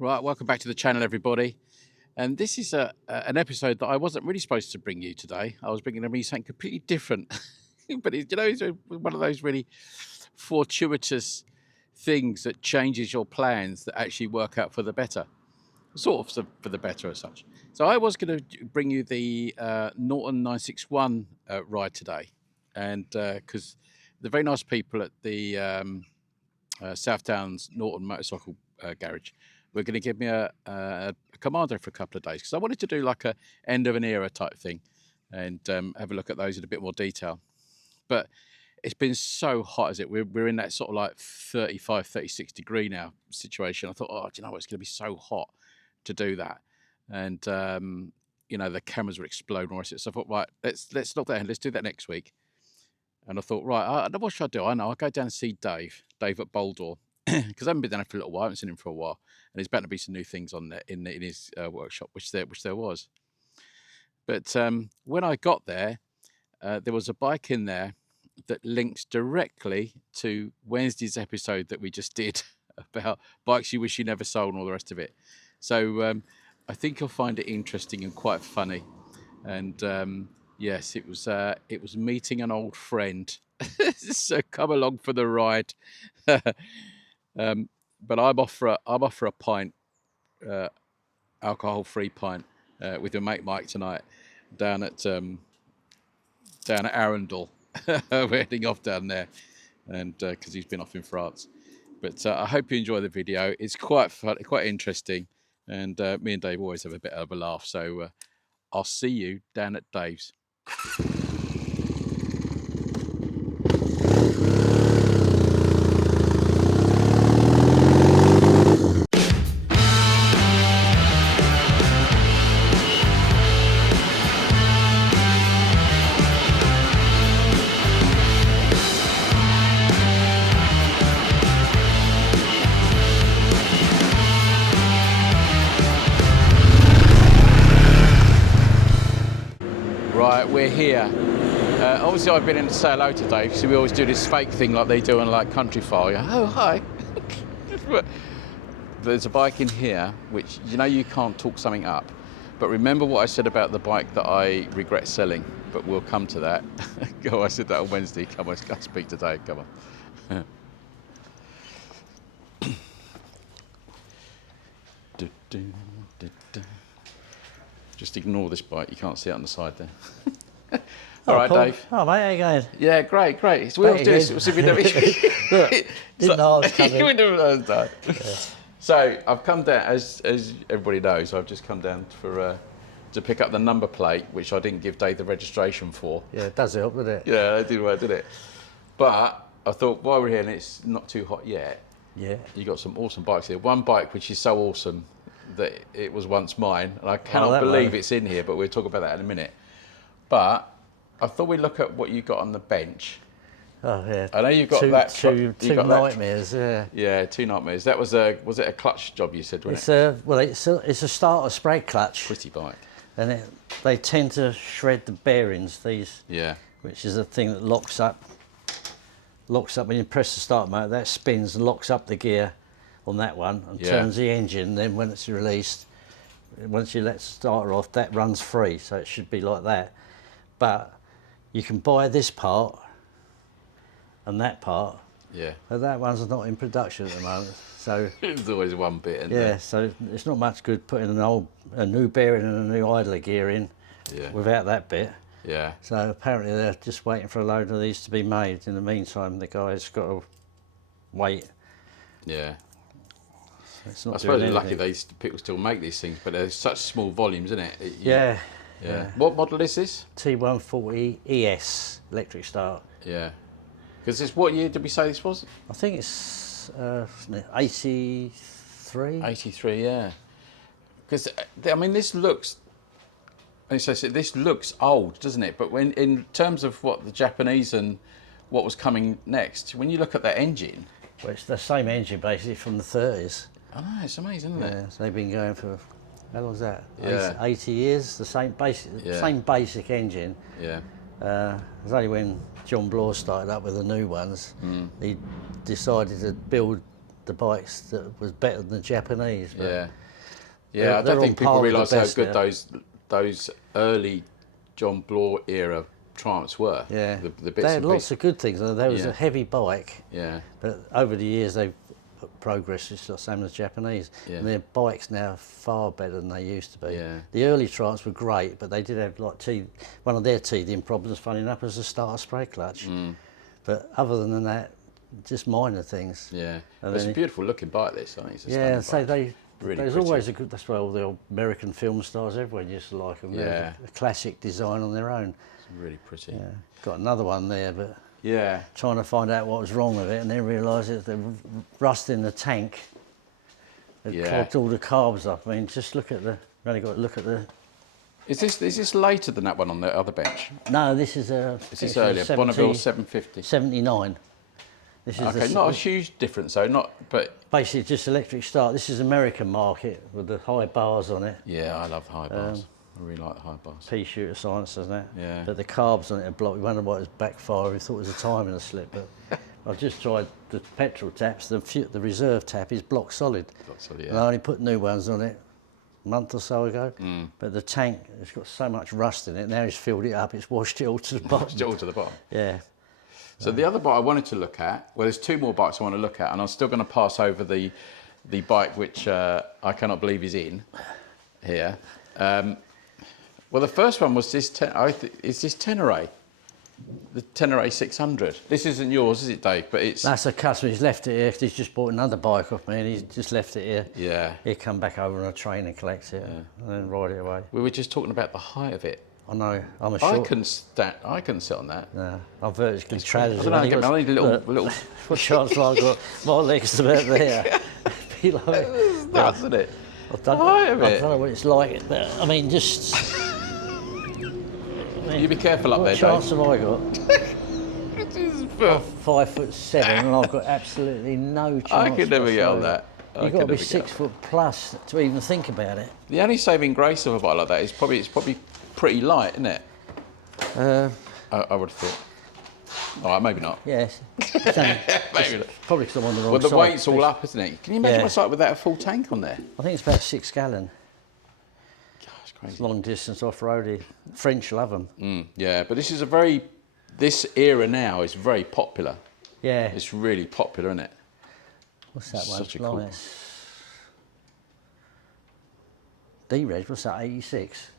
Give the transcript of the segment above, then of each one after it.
Right, welcome back to the channel, everybody. And this is an episode that I wasn't really supposed to bring you today. I was bringing you something completely different. But it's one of those really fortuitous things that changes your plans that actually work out for the better. Sort of for the better as such. So I was going to bring you the Norton 961 ride today. And because the very nice people at the South Downs Norton Motorcycle Garage were going to give me a Commando for a couple of days, because I wanted to do like a end of an era type thing and have a look at those in a bit more detail. But it's been so hot, as it we're in that sort of like 35, 36 degree now situation. I thought, oh, do you know what? It's going to be so hot to do that. And you know, the cameras were exploding. So I thought, right, let's knock that in. Let's do that next week. And I thought, right, what should I do? I know, I'll go down and see Dave at Boldore, because I haven't been down there for a little while. I haven't seen him for a while, and there's bound to be some new things on there in his workshop, which there was. But when I got there, there was a bike in there that links directly to Wednesday's episode that we just did about bikes you wish you never sold and all the rest of it. So I think you'll find it interesting and quite funny. And yes, it was meeting an old friend. So come along for the ride. But I'm off for a pint, alcohol-free pint, with your mate Mike tonight down at Arundel. We're heading off down there, and because he's been off in France. But I hope you enjoy the video. It's quite fun, quite interesting, and me and Dave always have a bit of a laugh. So I'll see you down at Dave's. Right, we're here. Obviously, I've been in to say hello to Dave, so we always do this fake thing like they do on like Country File. Oh, hi. There's a bike in here which, you know, you can't talk something up. But remember what I said about the bike that I regret selling, but we'll come to that. Go, I said that on Wednesday. Come on, let's speak to Dave. Come on. Just ignore this bike, you can't see it on the side there. All right, Paul. Dave. Oh, mate, how you going? Yeah, great. So we always do this. We'll never... Didn't know I was coming. We never know that. Yeah. So I've come down, as everybody knows, I've just come down to pick up the number plate, which I didn't give Dave the registration for. Yeah, it does help, doesn't it? Yeah, it did well, did it? But I thought, while we're here and it's not too hot yet, yeah, you got some awesome bikes here. One bike which is so awesome that it was once mine, and I cannot believe it's in here, but we'll talk about that in a minute. But I thought we'd look at what you got on the bench. Oh yeah. I know you've got two nightmares. Yeah. Yeah, two nightmares. That was it a clutch job you said, wasn't it? It's a starter spread clutch. Pretty bike. And they tend to shred the bearings. These. Yeah. Which is a thing that locks up when you press the start motor. That spins and locks up the gear on that one and turns the engine. Then when it's released, once you let the starter off, that runs free. So it should be like that. But you can buy this part and that part. Yeah. But that one's not in production at the moment. So there's always one bit in there. So it's not much good putting a new bearing and a new idler gear in without that bit. Yeah. So apparently they're just waiting for a load of these to be made. In the meantime, the guy's got to wait. Yeah. So it's not I suppose they're lucky people still make these things, but they're such small volumes, isn't it? Yeah. What model is this? T140 ES electric start. Yeah. Because this, what year did we say this was? I think it's 83. 83, yeah. Because I mean, this looks old, doesn't it? But when in terms of what the Japanese and what was coming next, when you look at that engine, well, it's the same engine basically from the 30s. I know, it's amazing, isn't it? Yeah, so they've been going for, how long is that? Yeah. 80 years, the same basic engine. Yeah. It was only when John Bloor started up with the new ones, he decided to build the bikes that was better than the Japanese. But Yeah. They're- I they're don't on think people par with the realise how best good now. those early John Bloor era Triumphs were. Yeah, The bits they had and lots pieces. of good things. And there was Yeah. a heavy bike, Yeah. but over the years they've progressed. It's the same as the Japanese. Yeah. And their bikes now are far better than they used to be. Yeah. The early Triumphs were great, but they did have like one of their teething problems, funny enough, was the starter spray clutch. But other than that, just minor things. Yeah. And It's then a beautiful looking bike, this. I think it's a Yeah, stunning so bike. Really there's pretty. always a good. That's why all the old American film stars, everyone used to like them. Yeah. They're a classic design on their own. It's really pretty. Yeah, got another one there, but Yeah. trying to find out what was wrong with it, and then realise it's the rust in the tank. It Yeah. clogged all the carbs up. I mean, just look at the. Only got to look at the. Is this later than that one on the other bench? No, this is a. Is this earlier? Bonneville 750. 79. This is Okay, not a huge difference though. But basically just electric start. This is American market with the high bars on it. yeah, I love the high bars. I really like the high bars. Pea shooter science, doesn't it? Yeah. But the carbs on it are blocked. We wondered why it was backfire. We thought it was a timing slip, but I've just tried the petrol taps. The reserve tap is block solid. Solid, And yeah. I only put new ones on it a month or so ago. But the tank, it's got so much rust in it. Now he's filled it up. It's washed it all to the bottom. Still to the bottom. Yeah. So the other bike I wanted to look at, well, there's two more bikes I want to look at, and I'm still going to pass over the bike which I cannot believe is in here. Well, the first one was this. Is this Tenere? The Tenere 600. This isn't yours, is it, Dave? But it's. That's a customer. He's left it here 'cause he's just bought another bike off me, and he's just left it here. Yeah. He'll come back over on a train and collect it, and then ride it away. We were just talking about the height of it. I know. I'm a I short. couldn't sit on that. No, I'm vertically I tragic. don't know. I need a little. What chance have I got? My legs about there. Below it. It's nuts, isn't it? I don't, The height of I it. don't know what it's like, but I mean, just. You be careful up What there, chance Dave. have I got? I'm 5'7", and I've got absolutely no chance. I could never get on whatsoever. that. You've got to be 6 foot plus to even think about it. The only saving grace of a bike like that is it's probably pretty light, isn't it? I would have thought. All right, maybe not. Yes. It's only- Maybe not. probably because I'm on the wrong Well, the side. weight's all up, isn't it? Can you imagine Yeah. what's like without a full tank on there? I think it's about 6 gallon. Gosh, crazy. Long distance off-roady. French love them. Yeah, but this era now is very popular. Yeah. It's really popular, isn't it? What's that one? Such a cool one. D-Reg, what's that, 86?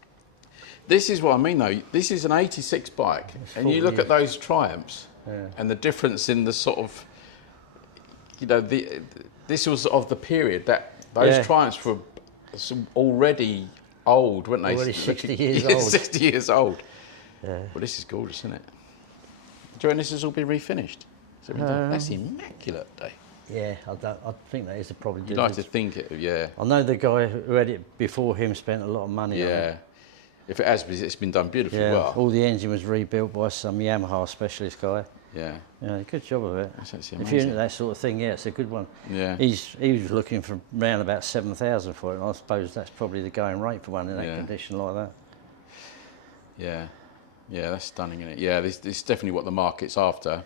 This is what I mean, though. This is an 86 bike, and you look 40. at those Triumphs, Yeah. and the difference in the sort of, this was of the period that those Yeah. Triumphs were already old, weren't they? Already 60 years Yeah, old. 60 years old. Yeah. Well, this is gorgeous, isn't it? Do you reckon this has all been refinished? That's immaculate, Dave. Yeah, I think that is a probably. You'd like to think it, yeah. I know the guy who had it before him spent a lot of money on Yeah. it. If it has, it's been done beautifully Yeah, well. all the engine was rebuilt by some Yamaha specialist guy. Yeah. Yeah, good job of it. That's actually If you're amazing. into that sort of thing, yeah, it's a good one. Yeah. He was looking for around about 7,000 for it, and I suppose that's probably the going rate for one in that Yeah. condition like that. Yeah. Yeah, that's stunning, isn't it? Yeah, this is definitely what the market's after,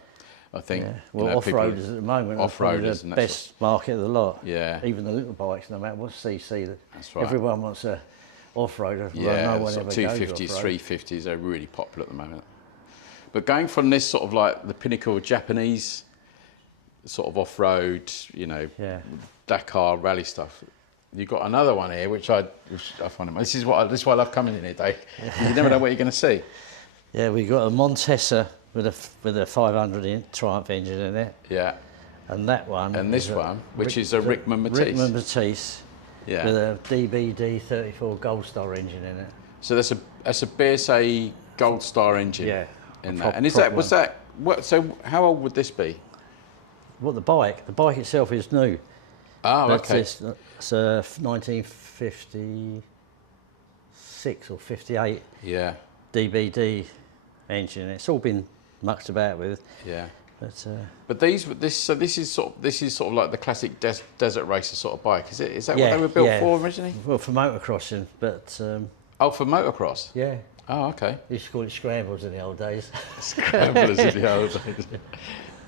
I think. Yeah. You Well, know, people- off-roaders at the moment are probably off-roaders the and that best market of the lot. Yeah. Even the little bikes, no matter what CC. That's right. Everyone wants a off-roader. although Yeah, no one sort ever of goes 250s, off-road. 350s are really popular at the moment. But going from this sort of like the pinnacle of Japanese sort of off-road, Yeah. Dakar rally stuff, you've got another one here, which I find this is why I love coming in here, Dave. You never know what you're going to see. Yeah, we got a Montesa with a 500 Triumph engine in it, Yeah, and that one. and this is one, which is a Rickman Matisse. Rickman Matisse Yeah. with a DBD 34 Gold Star engine in it. So that's a BSA Gold Star engine. Yeah, In a that, and prop one. So how old would this be? Well, the bike itself is new. Oh, That's okay. It's a 1956 or 58 Yeah, DBD engine. It's all been mucked about with, yeah. but This is sort of like the classic desert racer sort of bike. Is it? Is that what they were built for originally? Well, for motocrossing, but Oh, for motocross. yeah, Oh, okay. we used to call it scrambles in the old days. Scramblers in the old days.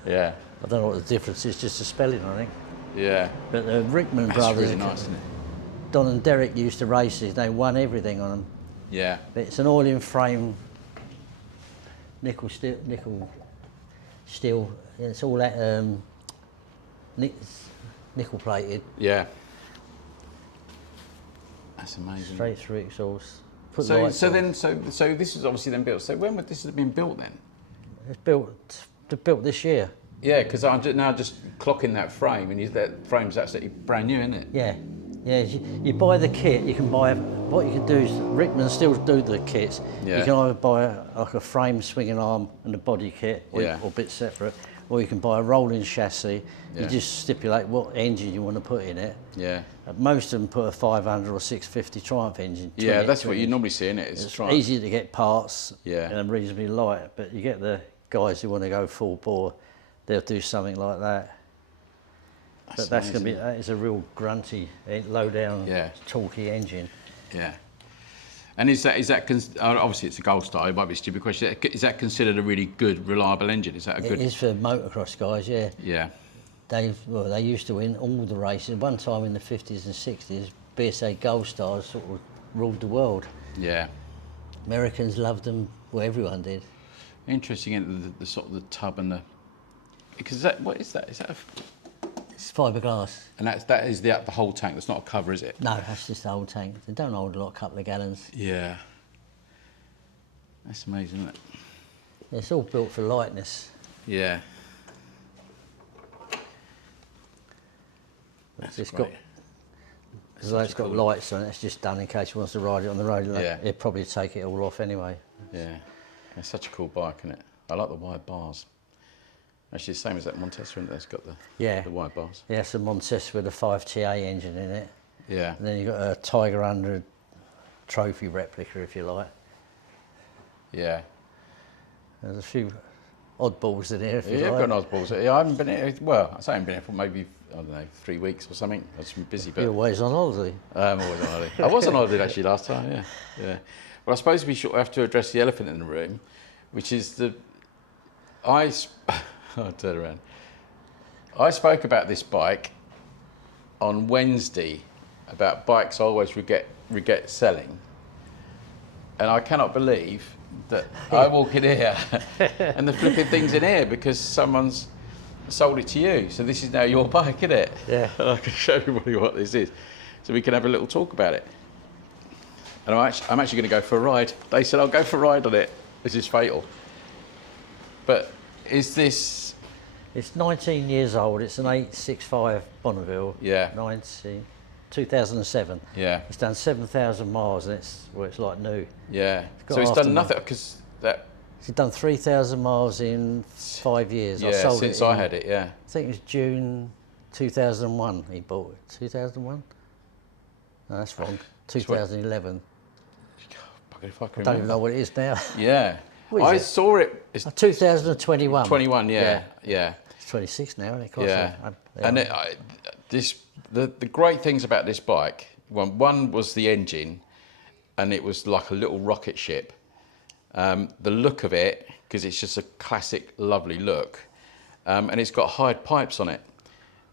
Yeah. I don't know what the difference is, just the spelling, I think. Yeah. But the Rickman That's brothers, really nice, isn't it? Don and Derek used to race these. They won everything on them. Yeah. But it's an all-in frame nickel steel. It's all that nickel plated. Yeah. That's amazing. Straight through exhaust. So this is obviously then built. So when would this have been built then? It's built this year. Yeah, because I'm now just clocking that frame, and that frame's absolutely brand new, isn't it? Yeah, yeah. You buy the kit. You can buy. What you can do is Rickman still do the kits. Yeah. You can either buy like a frame, swinging arm, and a body kit, or bits separate, or you can buy a rolling chassis. Yeah. You just stipulate what engine you want to put in it. Yeah. Most of them put a 500 or 650 Triumph engine. Yeah, that's what you normally see in it. It's easy to get parts. Yeah. And reasonably light, but you get the guys who want to go full bore. They'll do something like that. That is a real grunty, low down, talky engine. Yeah. And is that obviously it's a Gold Star, it might be a stupid question, is that considered a really good, reliable engine? Is that a good... It is for motocross guys, yeah. Yeah. They used to win all the races. One time in the 50s and 60s, BSA Gold Stars sort of ruled the world. Yeah. Americans loved them, well, everyone did. Interesting, in the sort of the tub and the... Because what is that? Is that It's fiberglass. And that is the whole tank. That's not a cover, is it? No, that's just the whole tank. They don't hold a lot, a couple of gallons. Yeah. That's amazing, isn't it? It's all built for lightness. Yeah. It's got lights on it. It's just done in case he wants to ride it on the road. Yeah. He'll probably take it all off anyway. Yeah. It's such a cool bike, isn't it? I like the wide bars. Actually, the same as that Montesa, isn't it? That's got the wide bars. Yeah, it's a Montesa with a 5TA engine in it. Yeah. And then you've got a Tiger 100 trophy replica, if you like. Yeah. There's a few oddballs in here, if you like. Yeah, I've got oddballs. Yeah, I haven't been here, well, I say I haven't been here for maybe, I don't know, 3 weeks or something. I've just been busy. But You're always on holiday. I'm always on holiday. I was on holiday actually last time, yeah. Well, I suppose we should have to address the elephant in the room, which is I'll turn around. I spoke about this bike on Wednesday, about bikes I always regret selling. And I cannot believe that I walk in here and the flipping thing's in here because someone's sold it to you. So this is now your bike, isn't it? Yeah. And I can show everybody what this is. So we can have a little talk about it. And I'm actually going to go for a ride. They said I'll go for a ride on it. This is fatal. But is this... It's 19 years old. It's an 865 Bonneville. Yeah. 2007. Yeah. It's done 7,000 miles and it's like new. Yeah. So it's done nothing because that... It's done 3,000 miles in 5 years. Yeah, since I had it, yeah. I think it was June 2001 he bought it. 2001? No, that's wrong. 2011. If I don't even know what it is now. Yeah. I saw it. It's 2021. 21, yeah. It's 26 now, isn't it? Yeah. And the great things about this bike, one was the engine, and it was like a little rocket ship. The look of it, because it's just a classic, lovely look, and it's got hide pipes on it,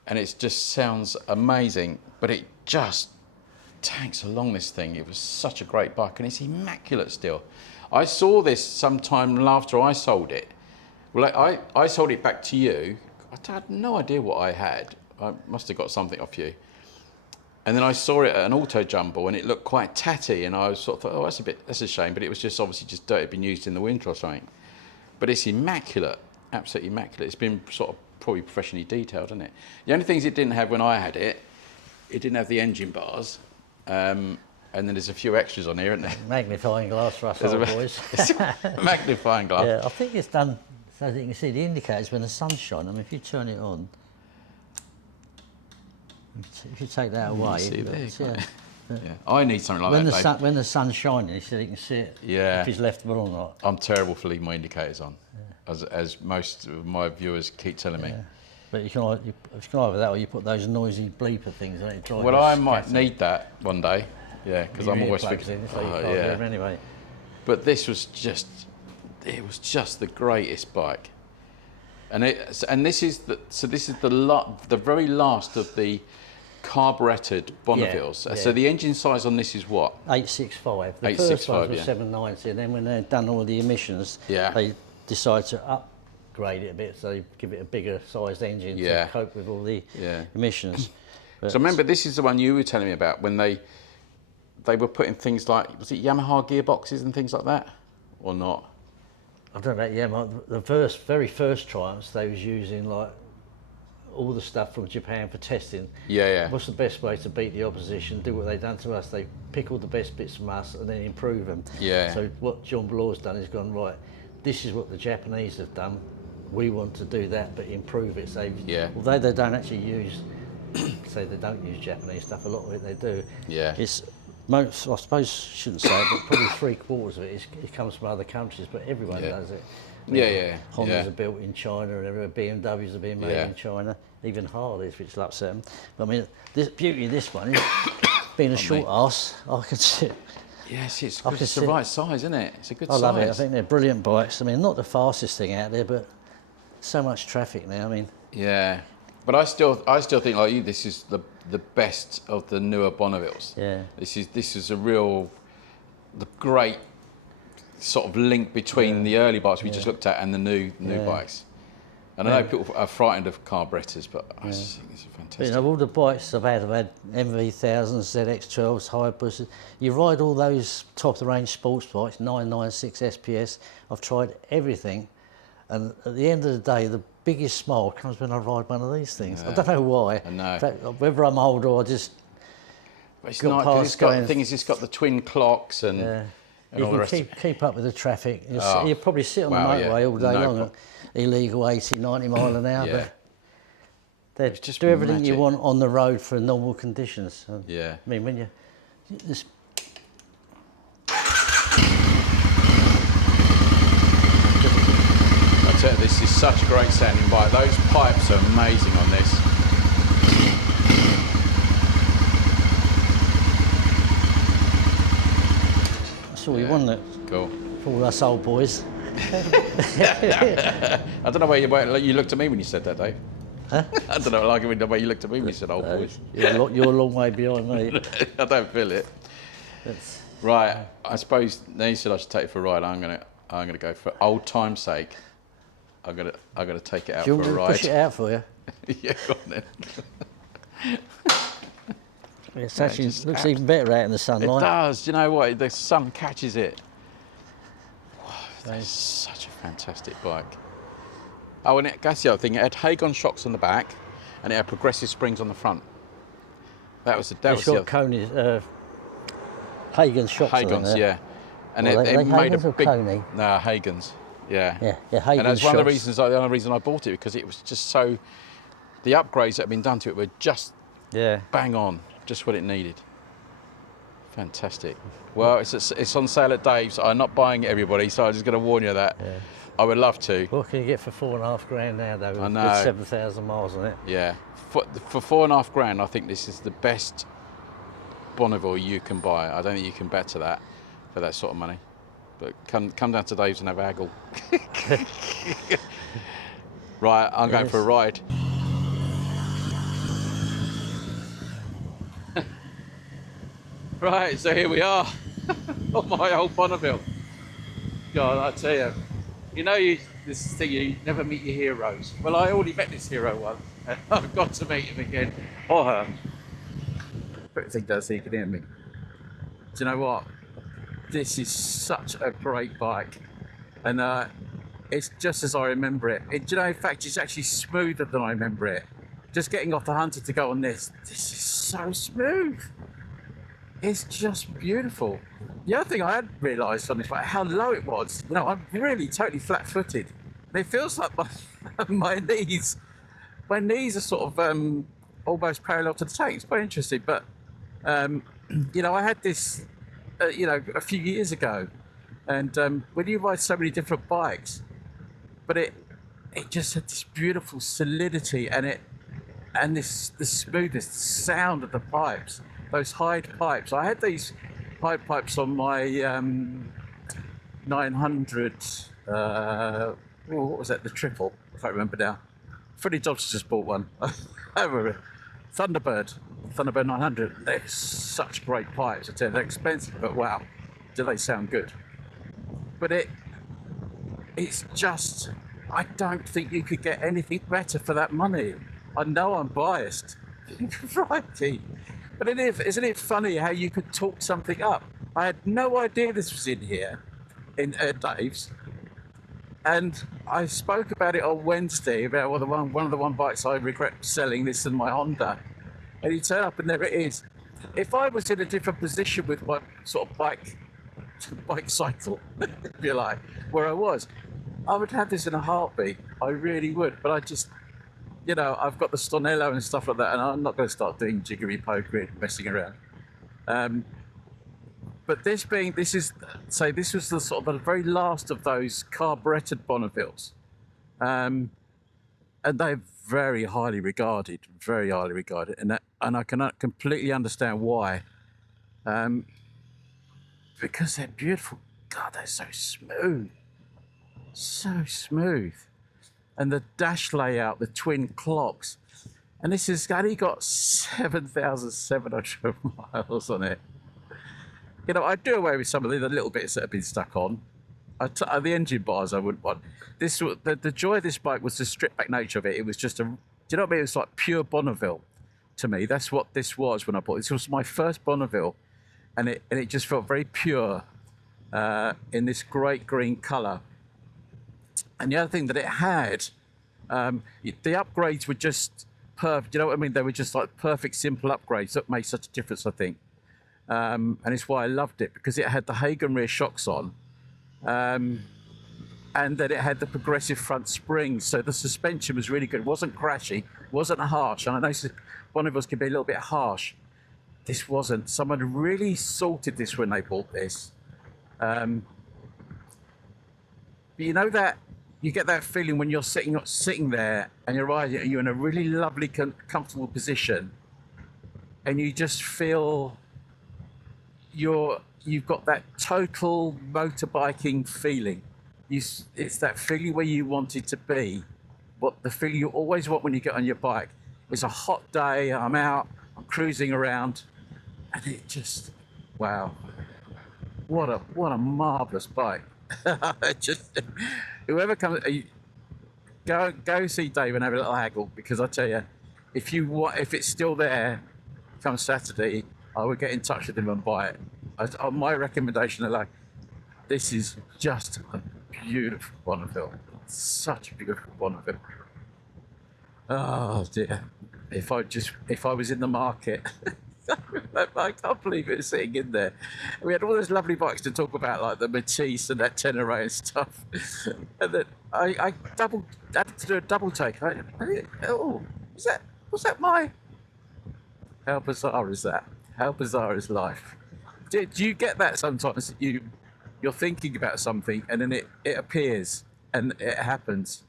and it just sounds amazing, but it just tanks along this thing. It was such a great bike, and it's immaculate still. I saw this sometime after I sold it. Well, I sold it back to you. I had no idea what I had. I must have got something off you. And then I saw it at an auto jumble and it looked quite tatty, and I sort of thought, oh, that's a shame, but it was just obviously just dirt, it'd been used in the winter or something. But it's immaculate, absolutely immaculate. It's been sort of probably professionally detailed, isn't it? The only things it didn't have when I had it didn't have the engine bars. And then there's a few extras on here, isn't there? Magnifying glass for us old boys. Magnifying glass. Yeah, I think it's done so that you can see the indicators when the sun's shining. I mean, if you turn it on, if you take that away, see there, yeah. I need something like that. When the sun's shining, so you can see it. Yeah. If it's leftable or not. I'm terrible for leaving my indicators on, as most of my viewers keep telling me. But you can either that or you put those noisy bleeper things on it. Well, I might need that one day. Yeah, because I'm always fixing. So you can't hear them anyway. But this was just, it was just the greatest bike. And this is the very last of the carburetted Bonnevilles. Yeah. So the engine size on this is what? 865. The 865, first ones were yeah. 790, and then when they'd done all the emissions, they decided to upgrade it a bit, so they give it a bigger sized engine to cope with all the emissions. But so remember, this is the one you were telling me about when they were putting things like, was it Yamaha gearboxes and things like that, or not? I don't know. Yeah, the very first Triumphs, they was using like all the stuff from Japan for testing. Yeah. What's the best way to beat the opposition? Do what they done to us. They pick all the best bits from us and then improve them. Yeah. So what John Blaw's done is gone, right, this is what the Japanese have done. We want to do that, but improve it. So although they don't actually use, say they don't use Japanese stuff, a lot of it they do. Yeah. It's most, I suppose, shouldn't say it, but probably 3/4 of it comes from other countries, but everyone does it. Hondas are built in China, and everywhere. BMWs are being made in China, even Harleys, which will upset them. But I mean, the beauty of this one is, being a short arse, I can sit. Yes, it's the right size, isn't it? It's a good size. I love it. I think they're brilliant bikes. I mean, not the fastest thing out there, but so much traffic now. I mean, yeah, but I still think, like you, this is the best of the newer Bonnevilles. Yeah. This is the great sort of link between the early bikes we just looked at and the new bikes. And I know people are frightened of carburetors, but I just think it's fantastic. But, you know, all the bikes I've had MV1000s, ZX12s, Hayabusa. You ride all those top of the range sports bikes, 996 SPS. I've tried everything, and at the end of the day, the biggest smile comes when I ride one of these things. I don't know why. I know. In fact, whether I'm old or I just. But it's not, 'cause the thing is, it's got the twin clocks and. And you all the can rest keep up with the traffic. You'll probably sit on the motorway all day long at illegal 80, 90 mile an hour, but they just do everything you want on the road for normal conditions. I mean, when this. I tell you, this is such a great sounding bike. Those pipes are amazing on this. So we won it. Cool. For all us old boys. I don't know why you looked at me when you said that, Dave. Huh? I don't know, like the way you looked at me when you said old boys. You're a long way behind me. I don't feel it. Right, I suppose now you said I should take it for a ride. I'm gonna go for old time's sake. I'm gonna take it out for a ride. Do you want me to push it out for you? Yeah, go on then. It actually looks even better out in the sunlight. It does. Do you know what? The sun catches it. Wow, that's such a fantastic bike. Oh, and that's the other thing. It had Hagon shocks on the back, and it had progressive springs on the front. That was the other. Coney, Hagen's shocks. Hagen's, yeah. And it made Hagen's a big. Coney? No, Hagen's. Yeah. Yeah, Hagen's and that's one of the shocks. reasons. The only reason I bought it, because it was just so. The upgrades that had been done to it were just. Bang on. Just what it needed. Fantastic. Well, it's on sale at Dave's. I'm not buying it, everybody, so I'm just going to warn you of that. I would love to. What can you get for $4,500 now, though? I know. With 7,000 miles on it. Yeah. For $4,500, I think this is the best Bonneville you can buy. I don't think you can better that for that sort of money. But come down to Dave's and have a haggle. Right, I'm going for a ride. Right, so here we are on my old Bonneville. God, I tell you, this thing, you never meet your heroes. Well, I already met this hero once, and I've got to meet him again, or her. But I think that's so you can hear me. Do you know what? This is such a great bike, and it's just as I remember it. Do you know, in fact, it's actually smoother than I remember it. Just getting off the Hunter to go on this is so smooth. It's just beautiful. The other thing I hadn't realised on this bike, how low it was. I'm really totally flat-footed. And it feels like my knees are sort of almost parallel to the tank. It's quite interesting. But, I had this, a few years ago. And when you ride so many different bikes, but it just had this beautiful solidity and the smoothest sound of the pipes. Those Hyde pipes. I had these Hyde pipes on my 900. What was that? The triple. can't remember now. Freddie Dobson just bought one. Thunderbird 900. They're such great pipes. They're expensive, but wow, do they sound good. But it's just, I don't think you could get anything better for that money. I know I'm biased. Righty. But isn't it funny how you could talk something up? I had no idea this was in here, in Dave's. And I spoke about it on Wednesday, about one of the bikes I regret selling, this and my Honda. And he turned up and there it is. If I was in a different position with my sort of bike cycle, if you like, where I was, I would have this in a heartbeat. I really would. But I just, I've got the Stonello and stuff like that, and I'm not going to start doing jiggery pokery and messing around. But this was the sort of the very last of those carburetted Bonnevilles. And they're very highly regarded, and I cannot completely understand why. Because they're beautiful. God, they're so smooth. And the dash layout, the twin clocks. And this has only got 7,700 miles on it. I do away with some of the little bits that have been stuck on. The engine bars I wouldn't want. The joy of this bike was the stripped back nature of it. It was just do you know what I mean? It was like pure Bonneville to me. That's what this was when I bought it. This was my first Bonneville, and it just felt very pure in this great green colour. And the other thing that it had, the upgrades were just perfect. You know what I mean? They were just like perfect, simple upgrades that made such a difference, I think. And it's why I loved it, because it had the Hagen rear shocks on, and then it had the progressive front springs, so the suspension was really good. It wasn't crashy, wasn't harsh, and I know one of us can be a little bit harsh. This wasn't. Someone really sorted this when they bought this. But you know that you get that feeling when you're sitting there and you're in a really lovely, comfortable position, and you just feel you've got that total motorbiking feeling. It's that feeling where you want it to be. What the feeling you always want when you get on your bike. It's a hot day, I'm out, I'm cruising around, and it just, wow, what a marvelous bike. Just whoever comes, go see Dave and have a little haggle, because I tell you, if it's still there come Saturday, I would get in touch with him and buy it. My recommendation, this is just a beautiful Bonneville. Such a beautiful Bonneville. Oh dear. If I was in the market, I can't believe it was sitting in there. We had all those lovely bikes to talk about, like the Matisse and that Tenere and stuff. And then I had to do a double take. Was that my? How bizarre is that? How bizarre is life? Do you get that sometimes? You're thinking about something and then it appears and it happens.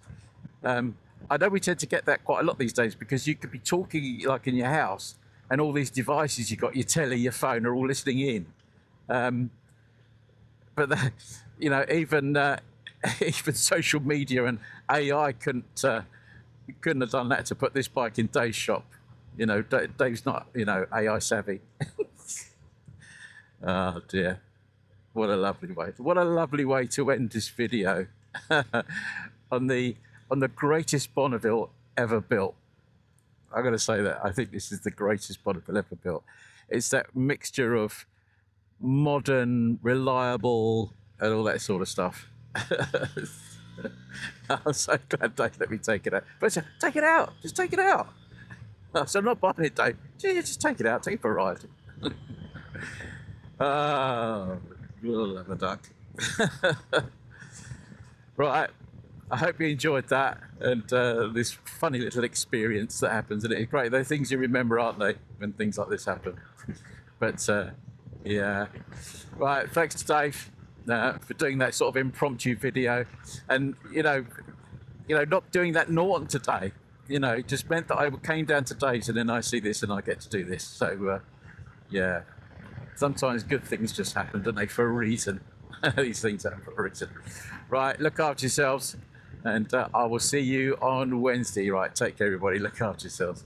I know we tend to get that quite a lot these days, because you could be talking like in your house and all these devices you've got, your telly, your phone, are all listening in. But even social media and AI couldn't have done that to put this bike in Dave's shop. Dave's not, AI savvy. Oh dear. What a lovely way. What a lovely way to end this video on the greatest Bonneville ever built. I'm going to say that. I think this is the greatest Bonneville ever built. It's that mixture of modern, reliable, and all that sort of stuff. I'm so glad Dave let me take it out. But take it out. Just take it out. So I'm not buying it, Dave. Just take it out. Take it for a ride. Oh, you'll have a duck. Right. I hope you enjoyed that, and this funny little experience that happens, and it's great. They're things you remember, aren't they, when things like this happen? But yeah, right. Thanks to Dave for doing that sort of impromptu video, and not doing that Norton today. It just meant that I came down to Dave's, and then I see this, and I get to do this. So yeah, sometimes good things just happen, don't they, for a reason? These things happen for a reason. Right. Look after yourselves. And I will see you on Wednesday. Right, take care, everybody. Look after yourselves.